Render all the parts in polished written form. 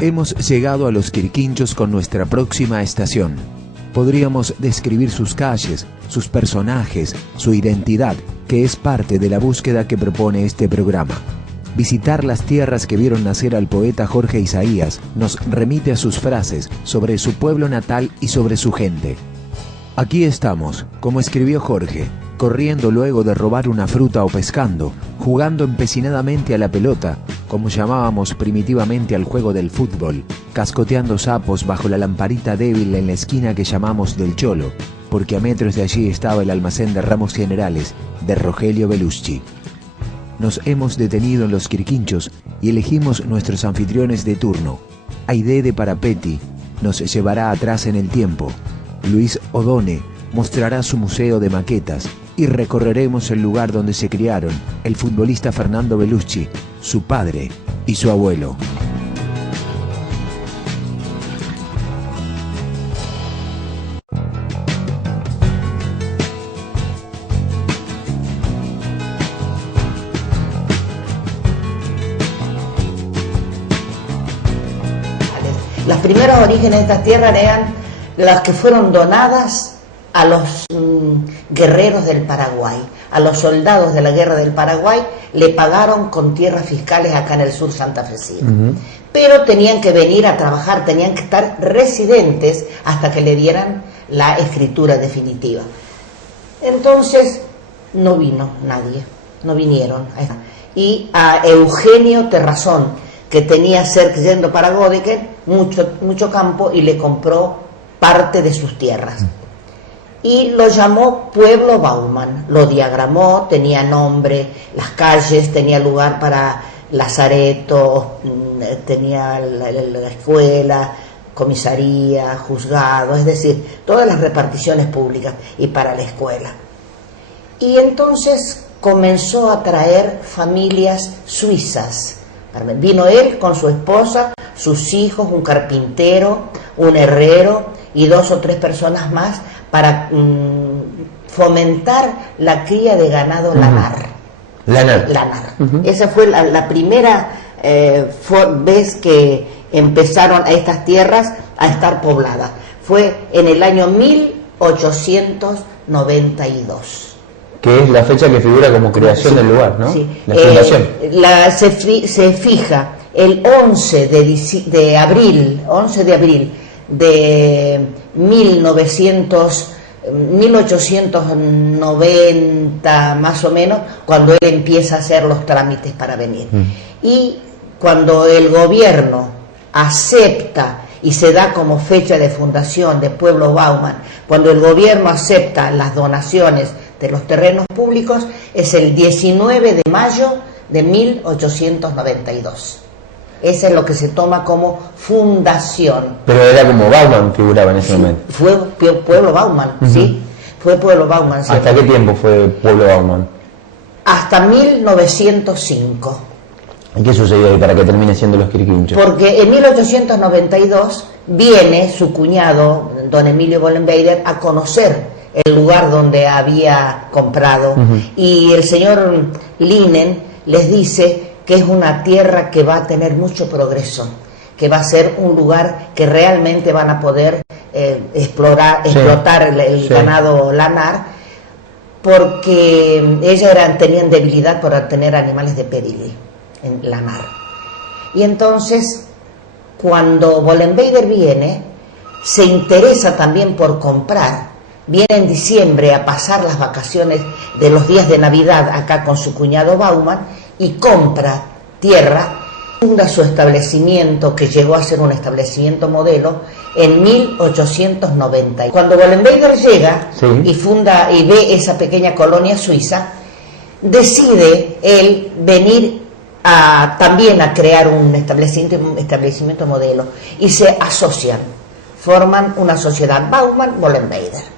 Hemos llegado a Los Quirquinchos con nuestra próxima estación. Podríamos describir sus calles, sus personajes, su identidad, que es parte de la búsqueda que propone este programa. Visitar las tierras que vieron nacer al poeta Jorge Isaías nos remite a sus frases sobre su pueblo natal y sobre su gente. Aquí estamos, como escribió Jorge, corriendo luego de robar una fruta o pescando, jugando empecinadamente a la pelota, como llamábamos primitivamente al juego del fútbol, cascoteando sapos bajo la lamparita débil en la esquina que llamamos del Cholo, porque a metros de allí estaba el almacén de ramos generales de Rogelio Belucci. Nos hemos detenido en Los Quirquinchos y elegimos nuestros anfitriones de turno. Aide de Parapetti nos llevará atrás en el tiempo. Luis Odone mostrará su museo de maquetas y recorreremos el lugar donde se criaron el futbolista Fernando Belucci, su padre y su abuelo. Los primeros orígenes de estas tierras eran las que fueron donadas a los guerreros del Paraguay, a los soldados de la guerra del Paraguay, le pagaron con tierras fiscales acá en el sur santafesino. Pero tenían que venir a trabajar, tenían que estar residentes hasta que le dieran la escritura definitiva. Entonces no vino nadie, no vinieron. Y a Eugenio Terrazón, que tenía cerca, yendo para Godeken, mucho campo, y le compró parte de sus tierras. Y lo llamó Pueblo Bauman, lo diagramó, tenía nombre, las calles, tenía lugar para lazareto, tenía la escuela, comisaría, juzgado, es decir, todas las reparticiones públicas, y para la escuela. Y entonces comenzó a traer familias suizas. Vino él con su esposa, sus hijos, un carpintero, un herrero y 2 o 3 personas más para fomentar la cría de ganado lanar. Lanar. Esa fue la primera vez que empezaron a estas tierras a estar pobladas. Fue en el año 1892. Que es la fecha que figura como creación del lugar, ¿no? Sí. La fundación. Se fija el 11 de abril de 1890 más o menos, cuando él empieza a hacer los trámites para venir. Y cuando el gobierno acepta y se da como fecha de fundación de Pueblo Bauman, cuando el gobierno acepta las donaciones de los terrenos públicos, es el 19 de mayo de 1892. Ese es lo que se toma como fundación. Pero era como Bauman figuraba en ese momento. Fue Pueblo Bauman, sí. Fue Pueblo Bauman. ¿Sí? ¿Hasta qué tiempo fue Pueblo Bauman? Hasta 1905. ¿Y qué sucedió ahí para que termine siendo Los Quirquinchos? Porque en 1892 viene su cuñado, don Emilio Bollenbeider, a conocer el lugar donde había comprado, y el señor Linen les dice que es una tierra que va a tener mucho progreso, que va a ser un lugar que realmente van a poder explotar el ganado lanar, porque ellos tenían debilidad por tener animales de pedil en lanar. Y entonces, cuando Bollenbeider viene, se interesa también por comprar. Viene en diciembre a pasar las vacaciones de los días de Navidad acá con su cuñado Bauman y compra tierra, funda su establecimiento, que llegó a ser un establecimiento modelo, en 1890. Cuando Bollenbeider llega y funda y ve esa pequeña colonia suiza, decide él venir también a crear un establecimiento modelo, y se asocian, forman una sociedad Bauman-Bollenbeider.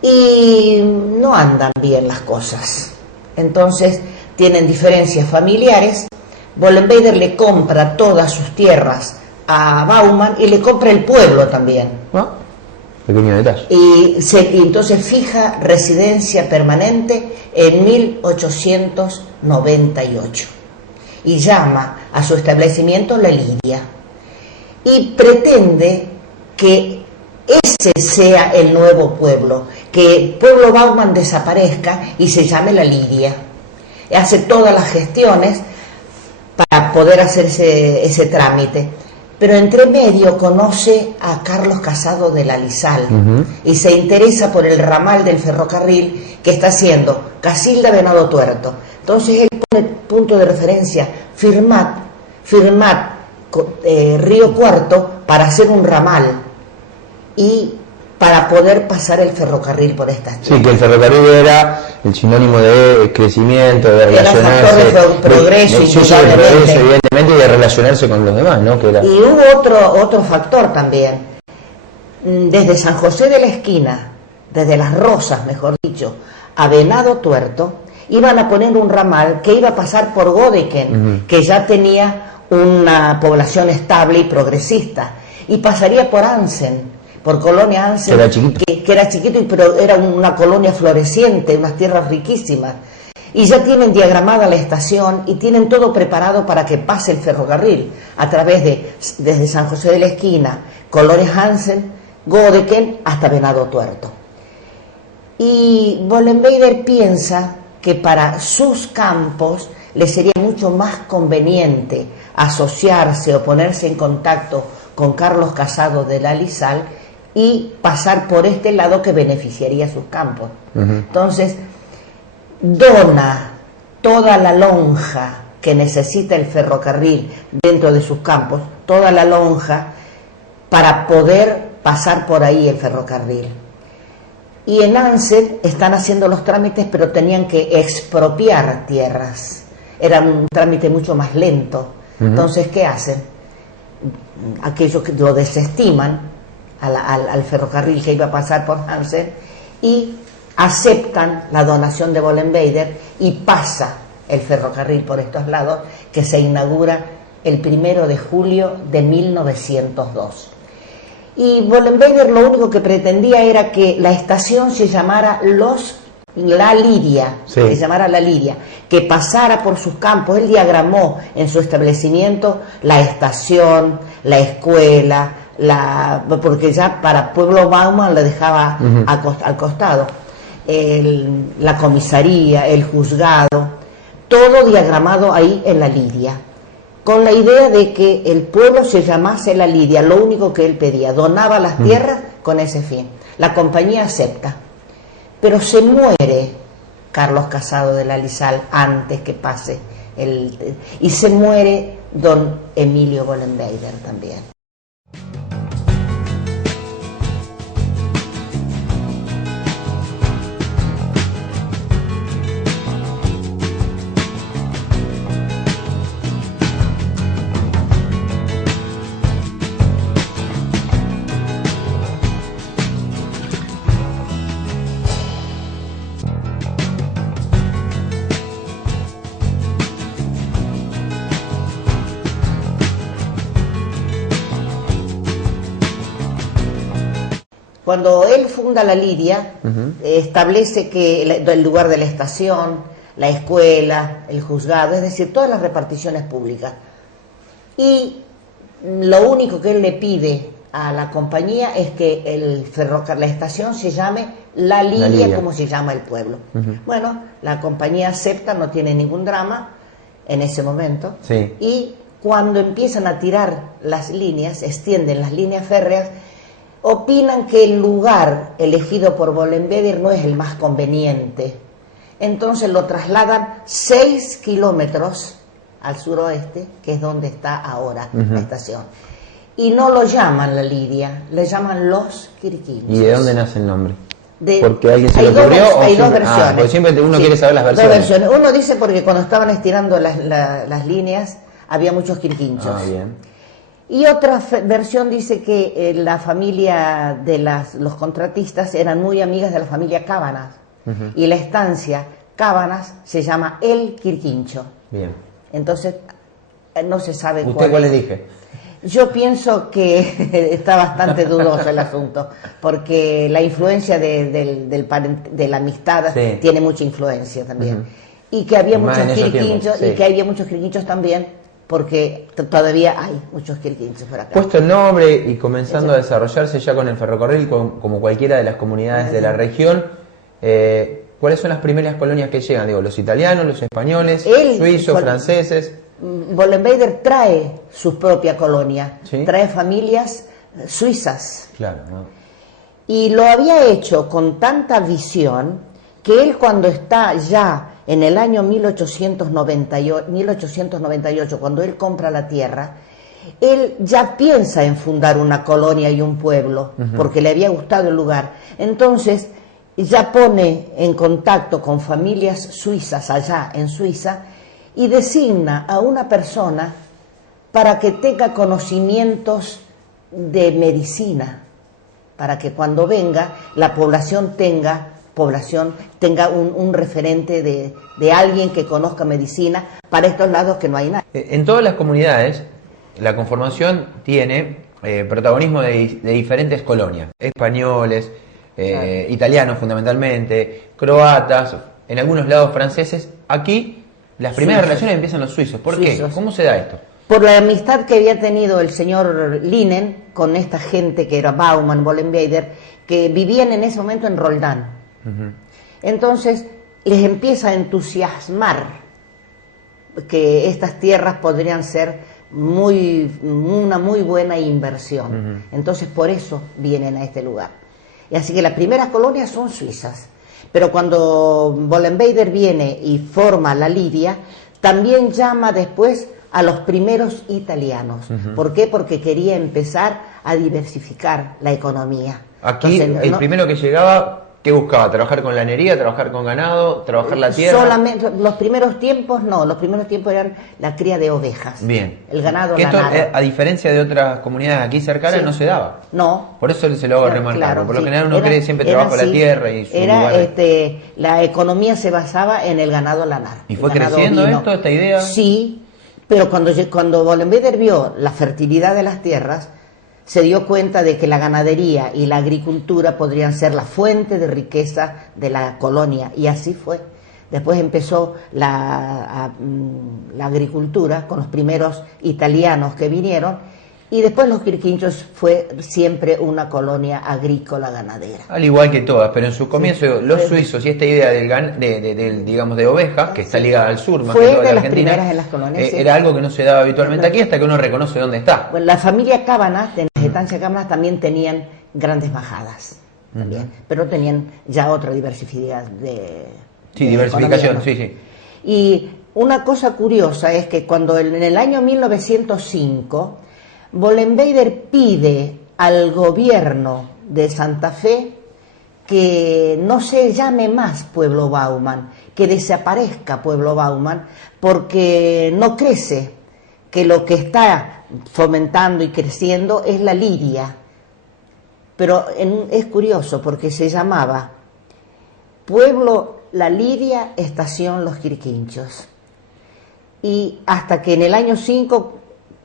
Y no andan bien las cosas, entonces tienen diferencias familiares. Bollenbeider le compra todas sus tierras a Bauman y le compra el pueblo también, ¿no? Pequeño detalle. Y entonces fija residencia permanente en 1898 y llama a su establecimiento La Lidia. y pretende que ese sea el nuevo pueblo, que el pueblo Bauman desaparezca y se llame La Lidia. Hace todas las gestiones para poder hacer ese trámite, pero entre medio conoce a Carlos Casado de la Lizal y se interesa por el ramal del ferrocarril que está haciendo Casilda Venado Tuerto. Entonces él pone punto de referencia, firmat Río Cuarto para hacer un ramal y para poder pasar el ferrocarril por estas tierras. Sí, que el ferrocarril era el sinónimo de crecimiento, de relacionarse, era factor de progreso, evidentemente, y de relacionarse con los demás, ¿no? Que era... Y hubo otro factor también. Desde San José de la Esquina, desde Las Rosas, mejor dicho, a Venado Tuerto, iban a poner un ramal que iba a pasar por Godeken, que ya tenía una población estable y progresista, y pasaría por Ansen, por Colonia Ansen, que era chiquito, pero era una colonia floreciente, unas tierras riquísimas, y ya tienen diagramada la estación y tienen todo preparado para que pase el ferrocarril a través desde San José de la Esquina, Colonia Hansen, Godeken hasta Venado Tuerto. Y Bollenweider piensa que para sus campos le sería mucho más conveniente asociarse o ponerse en contacto con Carlos Casado de la Lizal y pasar por este lado que beneficiaría sus campos. Entonces, dona toda la lonja que necesita el ferrocarril dentro de sus campos, toda la lonja, para poder pasar por ahí el ferrocarril. Y en Ansen están haciendo los trámites, pero tenían que expropiar tierras. Era un trámite mucho más lento. Entonces, ¿qué hacen? Aquellos que lo desestiman al ferrocarril que iba a pasar por Hansen y aceptan la donación de Bollenweider y pasa el ferrocarril por estos lados, que se inaugura el 1 de julio de 1902. Y Bollenweider lo único que pretendía era que la estación se llamara La Lidia, que se llamara La Lidia, que pasara por sus campos. Él diagramó en su establecimiento la estación, la escuela, porque ya para Pueblo Bauman lo dejaba al costado, la comisaría, el juzgado, todo diagramado ahí en La Lidia, con la idea de que el pueblo se llamase La Lidia. Lo único que él pedía, donaba las tierras con ese fin. La compañía acepta, pero se muere Carlos Casado de la Lizal antes que pase y se muere don Emilio Bollenweider también. Cuando él funda La Lidia, establece que el lugar de la estación, la escuela, el juzgado, es decir, todas las reparticiones públicas. Y lo único que él le pide a la compañía es que la estación se llame La Lidia, como se llama el pueblo. Bueno, la compañía acepta, no tiene ningún drama en ese momento. Sí. Y cuando empiezan a tirar las líneas, extienden las líneas férreas, opinan que el lugar elegido por Bollenweider no es el más conveniente. Entonces lo trasladan 6 kilómetros al suroeste, que es donde está ahora la estación. Y no lo llaman La Lidia, le llaman Los Quirquinchos. ¿Y de dónde nace el nombre? ¿Porque alguien se lo ocurrió? Hay dos versiones. Porque siempre uno quiere saber las versiones. Dos versiones. Uno dice porque cuando estaban estirando las líneas había muchos quirquinchos. Bien. Y otra versión dice que la familia de los contratistas eran muy amigas de la familia Cábanas. Y la estancia Cábanas se llama El Quirquincho. Bien. Entonces, no se sabe ¿Usted cuál le dije? Yo pienso que está bastante dudoso el asunto, porque la influencia de la amistad tiene mucha influencia también. Y que había muchos quirquinchos, y que había muchos quirquinchos también porque todavía hay muchos quirquinchos por acá. Puesto el nombre y comenzando a desarrollarse ya con el ferrocarril, como cualquiera de las comunidades de la región, ¿cuáles son las primeras colonias que llegan? Digo, los italianos, los españoles, suizos, franceses. Bollenbader trae su propia colonia, ¿Sí? trae familias suizas. Claro, ¿no? Y lo había hecho con tanta visión que él, cuando está ya en el año 1898, cuando él compra la tierra, él ya piensa en fundar una colonia y un pueblo, porque le había gustado el lugar. Entonces ya pone en contacto con familias suizas allá en Suiza y designa a una persona para que tenga conocimientos de medicina, para que cuando venga la población tenga un referente de alguien que conozca medicina para estos lados que no hay nada. En todas las comunidades, la conformación tiene protagonismo de diferentes colonias, españoles, claro, italianos fundamentalmente, croatas, en algunos lados franceses. Aquí las primeras relaciones empiezan los suizos. ¿Por qué? ¿Cómo se da esto? Por la amistad que había tenido el señor Linen con esta gente que era Baumann, Bollenbader, que vivían en ese momento en Roldán. Entonces les empieza a entusiasmar que estas tierras podrían ser una muy buena inversión. Entonces por eso vienen a este lugar. Y así que las primeras colonias son suizas. Pero cuando Bollenbader viene y forma la Lidia, también llama después a los primeros italianos. ¿Por qué? Porque quería empezar a diversificar la economía. Aquí entonces, el primero que llegaba, ¿qué buscaba? ¿Trabajar con lanería, trabajar con ganado, trabajar la tierra? Solamente, los primeros tiempos no, los primeros tiempos eran la cría de ovejas. Bien. El ganado que esto, ganado. A diferencia de otras comunidades aquí cercanas, no se daba. No. Por eso se lo hago remarcar. Claro, por lo general uno cree siempre trabajo la tierra y su lugar. La economía se basaba en el ganado lanar. ¿Y fue creciendo esto, esta idea? Sí, pero cuando Bollenbader vio la fertilidad de las tierras, se dio cuenta de que la ganadería y la agricultura podrían ser la fuente de riqueza de la colonia, y así fue. Después empezó la agricultura con los primeros italianos que vinieron, y después los Quirquinchos fue siempre una colonia agrícola ganadera. Al igual que todas, pero en su comienzo los suizos y esta idea digamos de ovejas, que está ligada al sur, más que todo de la Argentina, primeras en las colonias, era algo que no se daba habitualmente aquí hasta que uno reconoce dónde está. Bueno, la familia Cábanas, de las estancias Cábanas, también tenían grandes bajadas, también, pero tenían ya otra diversidad diversificación, sí. Y una cosa curiosa es que cuando en el año 1905 Bollenbader pide al gobierno de Santa Fe que no se llame más Pueblo Baumann, que desaparezca Pueblo Baumann, porque no crece, que lo que está fomentando y creciendo es la Lidia. Pero es curioso porque se llamaba Pueblo La Lidia, Estación Los Quirquinchos. Y hasta que en el año 5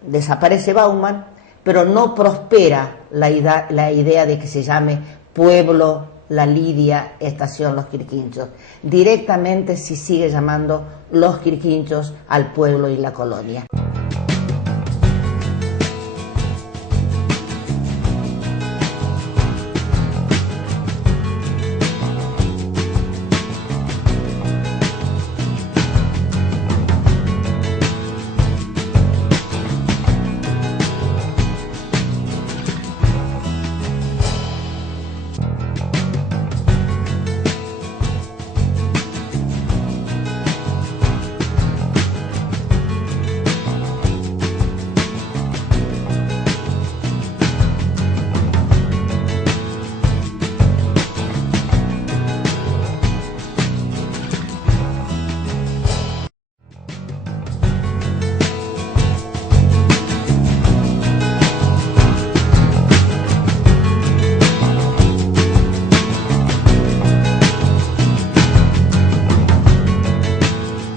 desaparece Baumann, pero no prospera la idea de que se llame Pueblo La Lidia, Estación Los Quirquinchos. Directamente se sigue llamando Los Quirquinchos al pueblo y la colonia.